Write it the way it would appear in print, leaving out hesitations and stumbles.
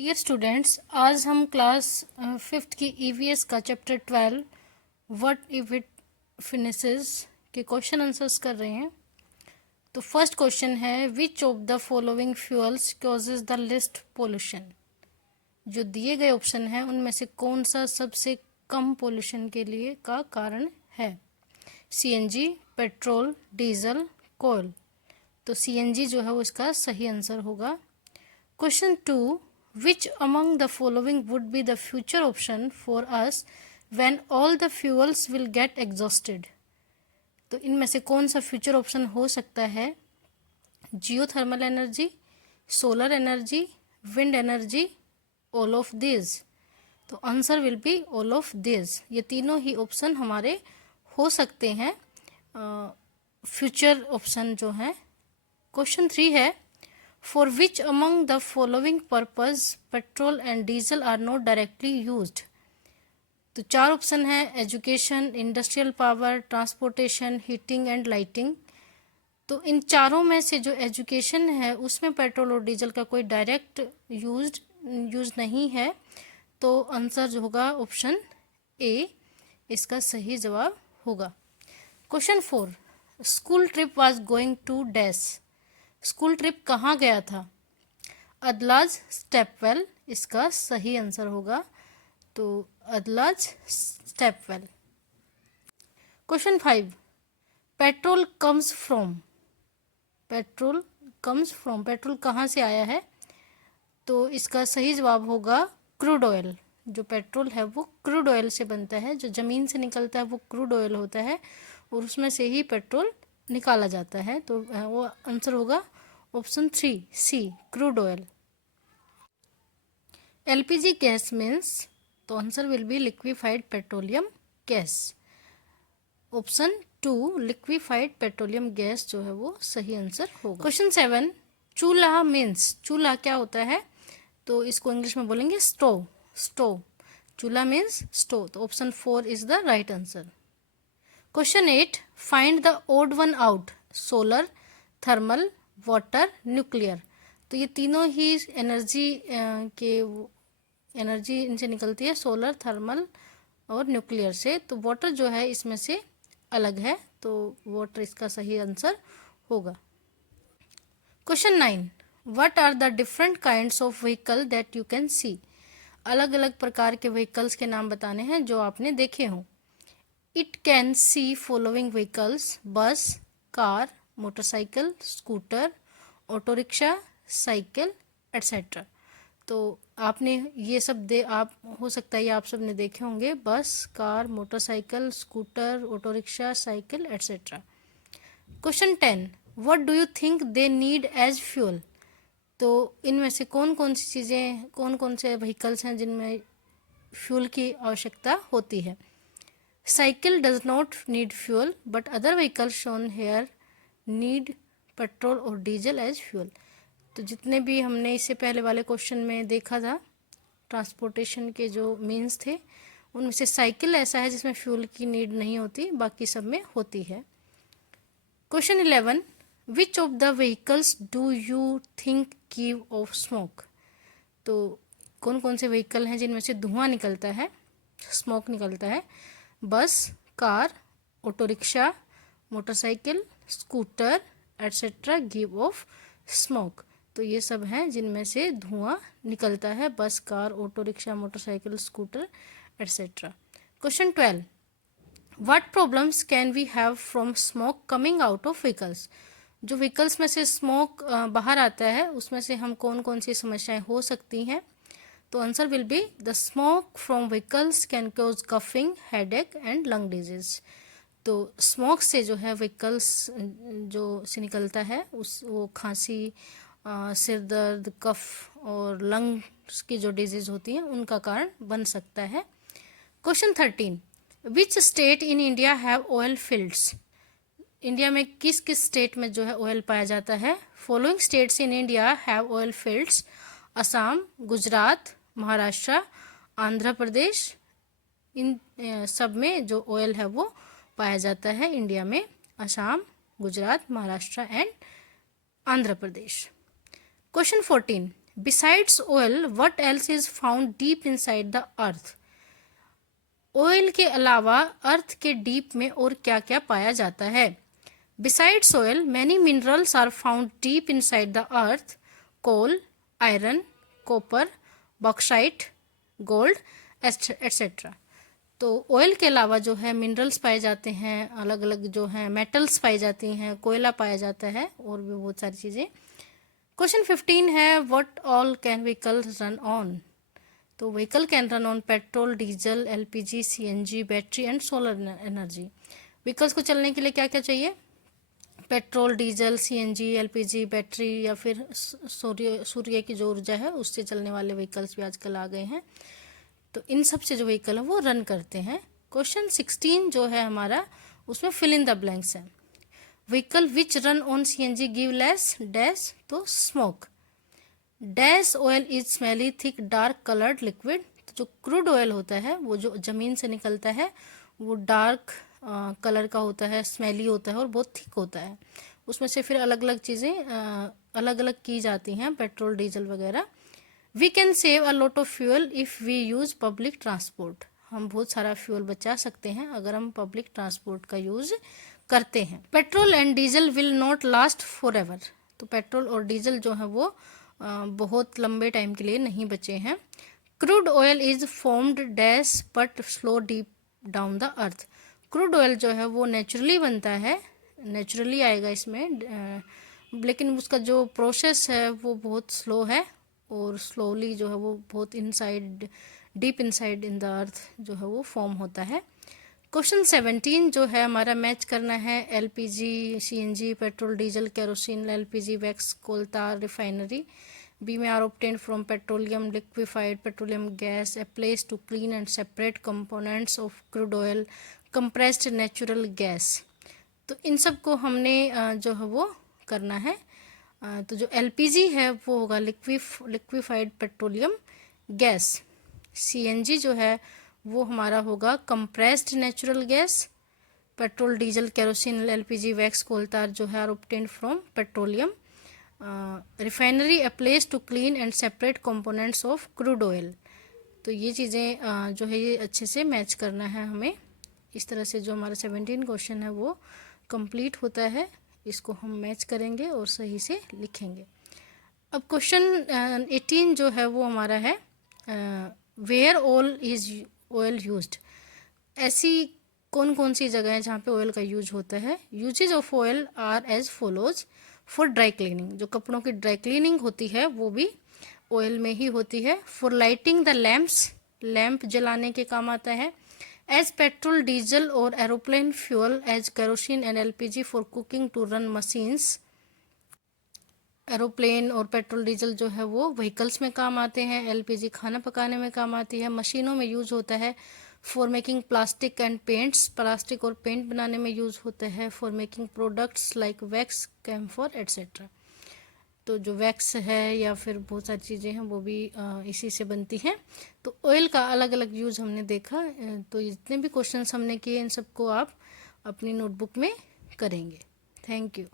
Dear students, आज हम class fifth की ईवीएस का chapter 12 what if it finishes के क्वेश्चन आंसर्स कर रहे हैं। तो फर्स्ट क्वेश्चन है, which of the following fuels causes the list pollution. जो दिए गए ऑप्शन हैं उनमें से कौन सा सबसे कम पोल्यूशन के लिए का कारण है? सीएनजी, पेट्रोल, डीजल, कोयल। तो सीएनजी जो है वो इसका सही आंसर होगा। Question 2, which among the following would be the future option for us when all the fuels will get exhausted? तो इनमें से कौन सा फ्यूचर ऑप्शन हो सकता है? Geothermal energy, solar energy, wind energy, all of this. तो answer will be all of this. ये तीनों ही ऑप्शन हमारे हो सकते हैं फ्यूचर ऑप्शन जो हैं। क्वेश्चन 3 है, For which among the following purpose petrol and diesel are not directly used? तो चार ऑप्शन है, education, industrial power, transportation, heating and lighting. तो इन चारों में से जो एजुकेशन है उसमें पेट्रोल और डीजल का कोई डायरेक्ट यूज नहीं है। तो आंसर जो होगा ऑप्शन ए इसका सही जवाब होगा। Question 4, school trip was going to dash. School trip कहाँ गया था? अदलाज, स्टेपवेल इसका सही आंसर होगा। तो Adalaj, stepwell. Question 5, petrol comes from. Petrol comes from, petrol कहाँ से आया है? तो इसका सही जवाब होगा क्रूड ऑयल। जो पेट्रोल है वो क्रूड ऑयल से बनता है, जो ज़मीन से निकलता है वो क्रूड ऑयल होता है और उसमें से ही पेट्रोल निकाला जाता है। तो वो आंसर होगा option 3 C, crude oil. LPG gas means, तो answer will be liquefied petroleum gas. Option 2 liquefied petroleum gas जो है वो सही आंसर होगा। क्वेश्चन 7, चूल्हा मीन्स, चूल्हा क्या होता है? तो इसको इंग्लिश में बोलेंगे स्टोव। स्टोव, चूल्हा मीन्स स्टोव। तो option 4 is the right answer. Question 8, find the odd one out. Solar, thermal, water, nuclear. तो ये तीनों ही एनर्जी इनसे निकलती है, सोलर, थर्मल और न्यूक्लियर से। तो वाटर जो है इसमें से अलग है, तो वाटर इसका सही आंसर होगा। Question 9, what are the different kinds of vehicle that you can see. अलग अलग प्रकार के व्हीकल्स के नाम बताने हैं जो आपने देखे हों। It can see following vehicles: bus, car, motorcycle, scooter, auto rickshaw, cycle, etcetera. तो आपने ये सब आप हो सकता है ये आप सब ने देखे होंगे, bus, car, motorcycle, scooter, auto rickshaw, cycle, etcetera. Question 10, what do you think they need as fuel. तो इनमें से कौन कौन सी चीज़ें, कौन कौन से व्हीकल्स हैं जिनमें फ्यूल की आवश्यकता होती है? Cycle does not need fuel, but other vehicles shown here need petrol और डीजल as fuel. तो जितने भी हमने इससे पहले वाले क्वेश्चन में देखा था ट्रांसपोर्टेशन के जो मीन्स थे, उनमें से साइकिल ऐसा है जिसमें फ्यूल की नीड नहीं होती, बाकी सब में होती है। Question 11, which of the vehicles do you think give of smoke. तो कौन कौन से व्हीकल हैं जिनमें से धुआं निकलता है, स्मोक निकलता है? Bus, car, auto rickshaw, motorcycle, scooter etcetera give of smoke. तो ये सब हैं जिनमें से धुआं निकलता है, bus, car, auto rickshaw, motorcycle, scooter etcetera. Question 12, what problems can we have from smoke coming out of vehicles. जो व्हीकल्स में से स्मोक बाहर आता है उसमें से हम कौन कौन सी समस्याएं हो सकती हैं? तो answer will be the smoke from vehicles can cause coughing, headache and lung disease. तो स्मोक से जो है व्हीकल्स जो से निकलता है वो खांसी, सिर दर्द, कफ और लंग्स की जो डिजीज होती हैं उनका कारण बन सकता है। Question 13, which state in India have oil fields. India में किस किस स्टेट में जो है ऑयल पाया जाता है? Following states in India have oil fields: Assam, Gujarat, Maharashtra, Andhra Pradesh. इन सब में जो ऑयल है वो पाया जाता है इंडिया में, Assam, Gujarat, Maharashtra and Andhra Pradesh. Question 14, besides oil what else is found deep inside the earth. Oil के अलावा अर्थ के डीप में और क्या क्या पाया जाता है। Besides oil many minerals are found deep inside the earth. Coal, iron, copper, bauxite, gold etcetera. तो ऑयल के अलावा जो है मिनरल्स पाए जाते हैं, अलग अलग जो है मेटल्स पाई जाती हैं, कोयला पाया जाता है और भी बहुत सारी चीज़ें। क्वेश्चन 15 है what all can vehicle run on. तो vehicle can run on petrol, diesel, LPG, CNG, battery and solar energy. Vehicles को चलने के लिए क्या क्या चाहिए? Petrol, diesel, CNG, LPG, battery या फिर सूर्य की जो ऊर्जा है उससे चलने वाले व्हीकल्स भी आजकल आ गए हैं। तो इन सब से जो व्हीकल है वो रन करते हैं। क्वेश्चन 16 जो है हमारा उसमें फिल इन द ब्लैंक्स है। Vehicle which run on CNG give less dash, तो smoke. Dash oil is smelly thick dark coloured liquid. तो जो क्रूड ऑयल होता है वो जो जमीन से निकलता है वो डार्क कलर का होता है, स्मेली होता है और बहुत थिक होता है। उसमें से फिर अलग अलग चीज़ें अलग अलग की जाती हैं, पेट्रोल, डीजल वगैरह। We can save a lot of fuel if we use public transport. हम बहुत सारा फ्यूल बचा सकते हैं अगर हम पब्लिक ट्रांसपोर्ट का यूज़ करते हैं। Petrol and diesel will not last for ever. तो पेट्रोल और डीजल जो है वो बहुत लंबे टाइम के लिए नहीं बचे हैं। Crude oil is formed dash but slow deep down the earth. Crude oil जो है वो नेचुरली बनता है, नेचुरली आएगा इसमें, लेकिन उसका जो प्रोसेस है वो बहुत स्लो है और स्लोली जो है वो बहुत inside, deep inside in the earth जो है वो फॉर्म होता है। क्वेश्चन 17 जो है हमारा मैच करना है LPG, CNG, petrol, diesel, kerosene, LPG, wax, coal tar, refinery. B में are obtained from petroleum, liquefied petroleum gas, a place to clean and separate components of crude oil, compressed natural gas. तो इन सब को हमने जो है वो करना है। तो जो एलपीजी है वो होगा लिक्विफाइड पेट्रोलियम गैस। सीएनजी जो है वो हमारा होगा compressed natural gas. Petrol, diesel, kerosene, LPG, wax, coal tar जो है are obtained from petroleum. Refinery, a place to clean and separate components of crude oil. तो ये चीज़ें जो है ये अच्छे से मैच करना है हमें। इस तरह से जो हमारा 17 क्वेश्चन है वो कंप्लीट होता है। इसको हम मैच करेंगे और सही से लिखेंगे। अब क्वेश्चन 18 जो है वो हमारा है where all is oil used. ऐसी कौन कौन सी जगह है जहाँ पे ऑयल का यूज होता है। Uses of oil are as follows. For dry cleaning, जो कपड़ों की ड्राई क्लीनिंग होती है वो भी ऑयल में ही होती है। For lighting the lamps, lamp जलाने के काम आता है। एज पेट्रोल, डीजल और aeroplane fuel. As kerosene and LPG for cooking to run machines. Aeroplane और पेट्रोल, डीजल जो है वो व्हीकल्स में काम आते हैं। एलपीजी खाना पकाने में काम आती है। मशीनों में यूज होता है। For making plastic and paints, plastic और पेंट बनाने में यूज होता है। For making products like wax, camphor etcetera. तो जो वैक्स है या फिर बहुत सारी चीज़ें हैं वो भी इसी से बनती हैं। तो ऑयल का अलग अलग यूज़ हमने देखा। तो जितने भी क्वेश्चंस हमने किए इन सबको आप अपनी नोटबुक में करेंगे। Thank you.